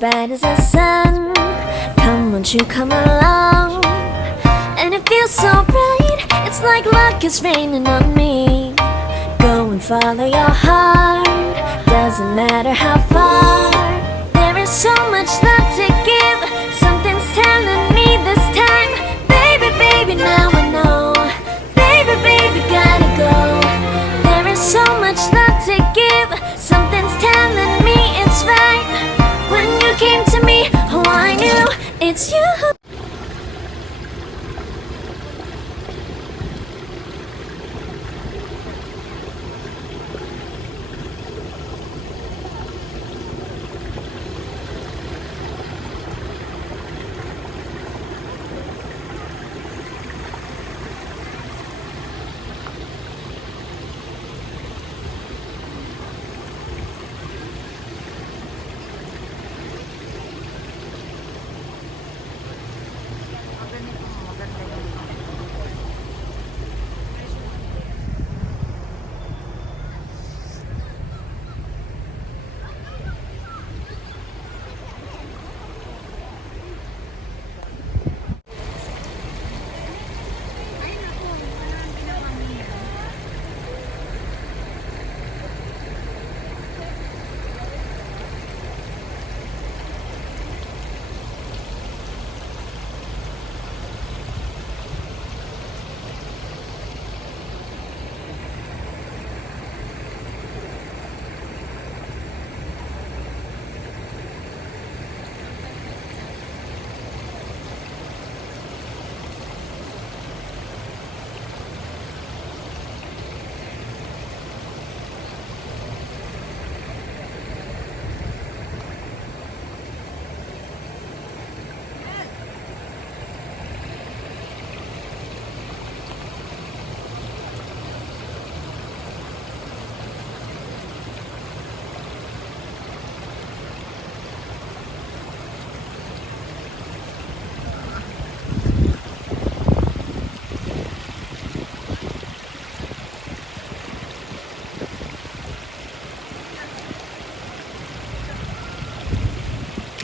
bright as the sun. Come, won't you come along? And it feels so bright, it's like luck is raining on me. Go and follow your heart, doesn't matter how far. There is so much love to give, something's telling me this time. Baby, baby, now I know. Baby, baby, gotta go. There is so much love to give, something's telling me it's right. When you came to me, oh, I knew it's you.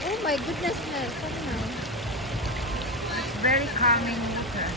Oh my goodness, Mel. Come now. It's very calming water.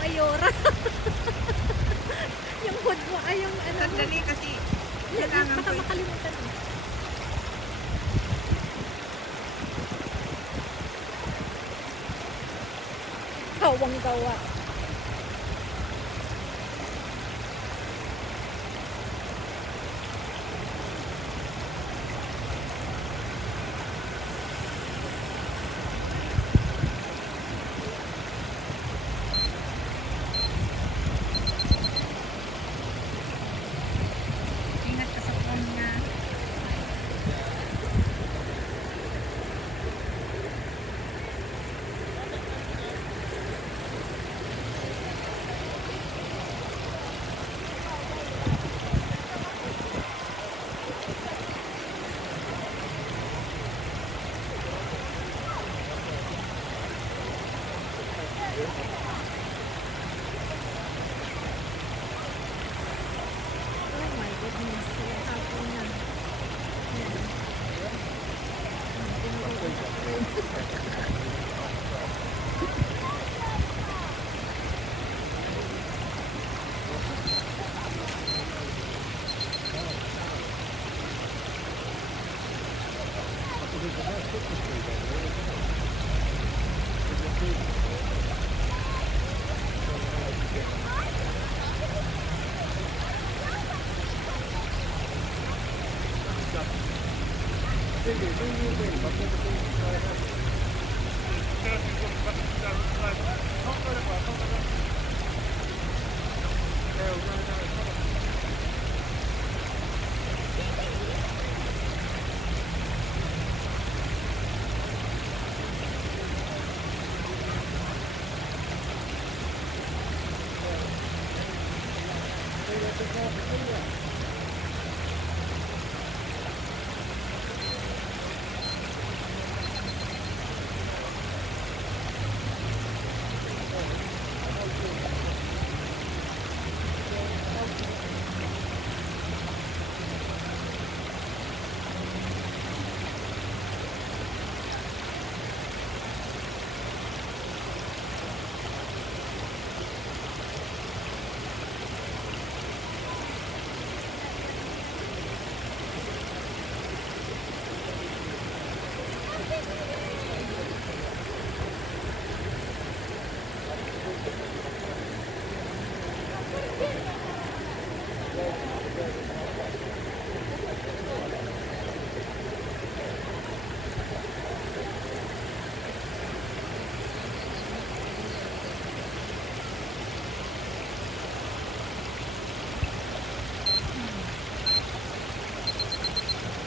Mayora. Yung hood mo ay yung ano. Sandali kasi. Baka makalimutan mo. Kawang-gawa. Ingat ka sa phone niya. Oh my goodness. Hapon na.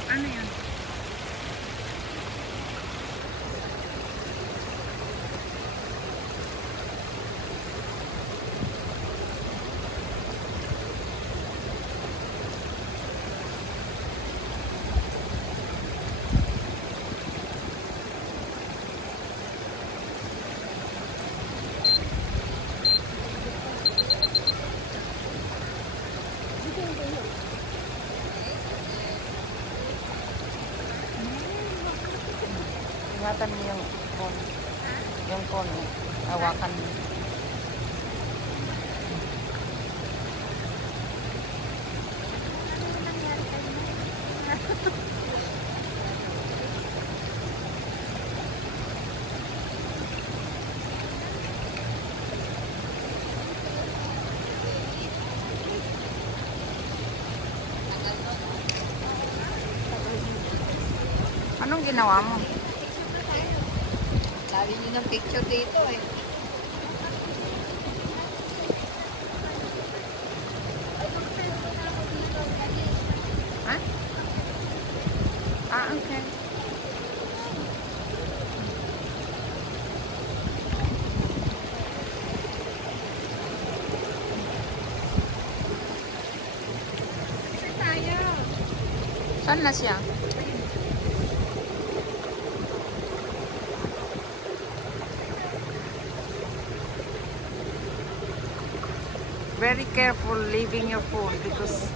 Ano yun? Ingatan mo yung phone. Yung phone. Hawakan mo. Anong ginawa mo? Sabi niyo ng picture dito eh. Ha? Ah, okay. Kasi tayo. Saan na siya? Very careful leaving your phone because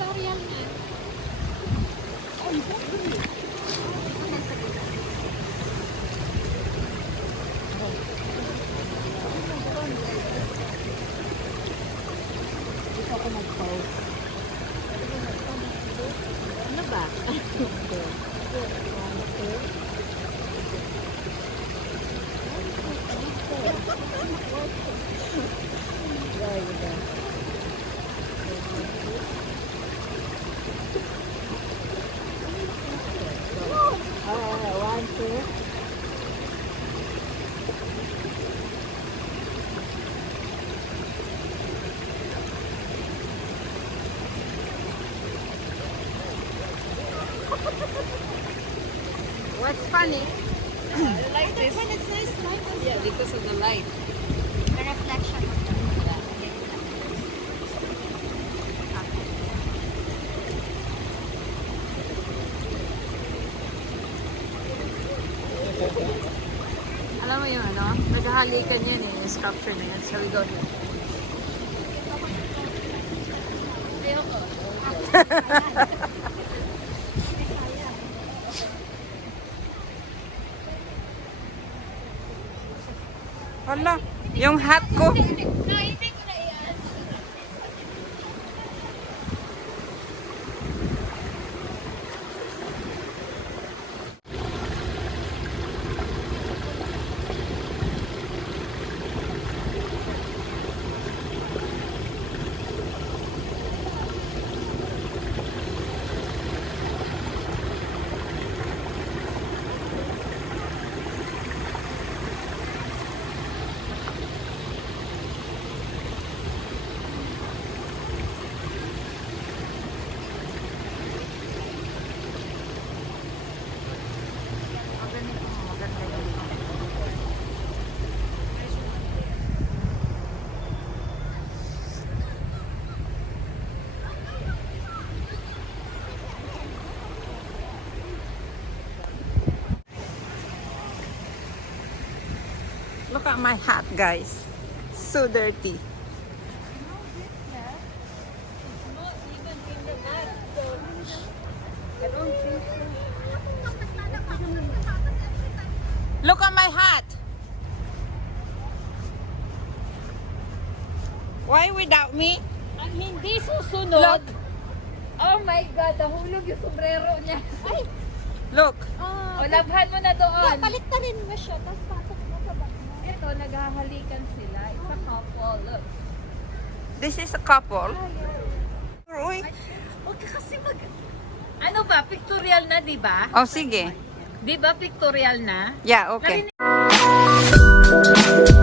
Tutorial na. Ano ba? One, two. what's funny? like this. When it's nice light. Yeah, because of the light. The reflection of the Alam mo yung ano? Naghahalikan yan eh, yung sculpture na yan. Shall we go here? Hala, yung hat ko. Look at my hat, guys. So dirty. Look at my hat. Why without me? Ang hindi susunod. Oh my God, nahulog yung sombrero niya. Ay! Look. O, labhan mo na doon. Palit na rin mo siya, tapos pasok mo sa bag mo. Ito, naghahalikan sila. It's a couple. Look. This is a couple. Uy. Huwag ka kasi Ano ba? Pictorial na, di ba? Oh, sige. Di ba pictorial na? Yeah, okay. Narinig-